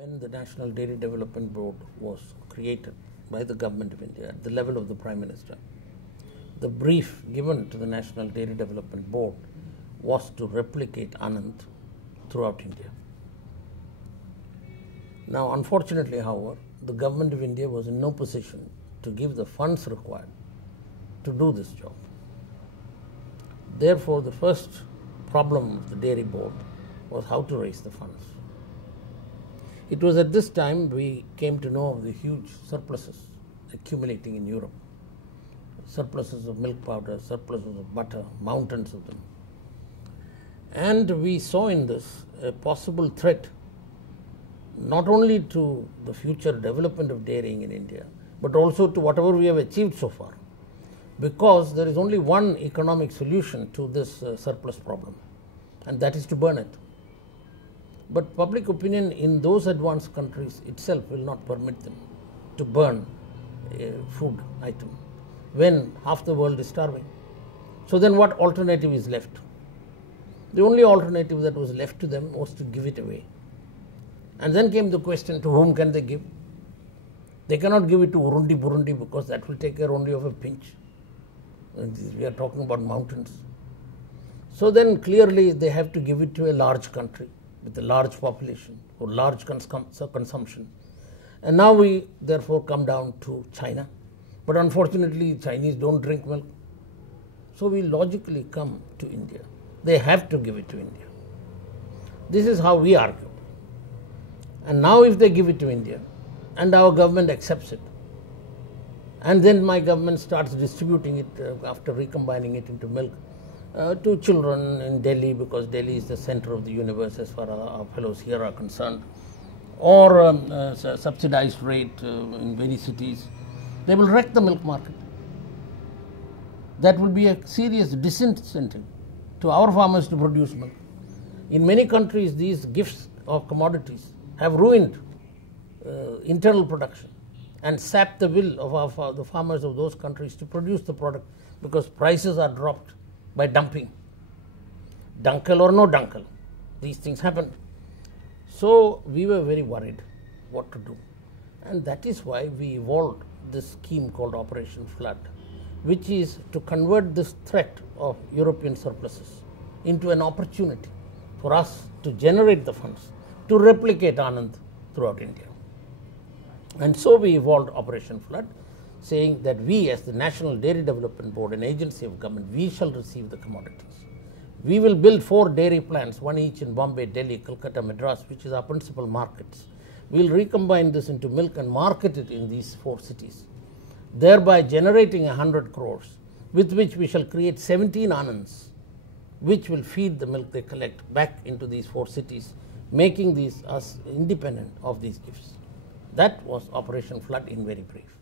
When the National Dairy Development Board was created by the Government of India at the level of the Prime Minister, the brief given to the National Dairy Development Board was to replicate Anand throughout India. Now, unfortunately, however, the Government of India was in no position to give the funds required to do this job. Therefore, the first problem of the Dairy Board was how to raise the funds. It was at this time we came to know of the huge surpluses accumulating in Europe. Surpluses of milk powder, surpluses of butter, mountains of them. And we saw in this a possible threat not only to the future development of dairying in India, but also to whatever we have achieved so far. Because there is only one economic solution to this surplus problem, and that is to burn it. But public opinion in those advanced countries itself will not permit them to burn a food item when half the world is starving. So then what alternative is left? The only alternative that was left to them was to give it away. And then came the question, to whom can they give? They cannot give it to Urundi, Burundi, because that will take care only of a pinch. And we are talking about mountains. So then clearly they have to give it to a large country with a large population or large consumption. And now we therefore come down to China. But unfortunately, Chinese don't drink milk. So we logically come to India. They have to give it to India. This is how we argue. And now if they give it to India and our government accepts it, and then my government starts distributing it after recombining it into milk to children in Delhi, because Delhi is the center of the universe as far as our fellows here are concerned, or subsidized rate in many cities, they will wreck the milk market. That will be a serious disincentive to our farmers to produce milk. In many countries, these gifts of commodities have ruined internal production and sapped the will of the farmers of those countries to produce the product, because prices are dropped by dumping. Dunkel or no dunkel, these things happen. So we were very worried what to do. And that is why we evolved this scheme called Operation Flood, which is to convert this threat of European surpluses into an opportunity for us to generate the funds to replicate Anand throughout India. And so we evolved Operation Flood, saying that we, as the National Dairy Development Board, an agency of government, we shall receive the commodities. We will build 4 dairy plants, one each in Bombay, Delhi, Calcutta, Madras, which is our principal markets. We will recombine this into milk and market it in these 4 cities, thereby generating 100 crores, with which we shall create 17 Anands, which will feed the milk they collect back into these 4 cities, making us independent of these gifts. That was Operation Flood in very brief.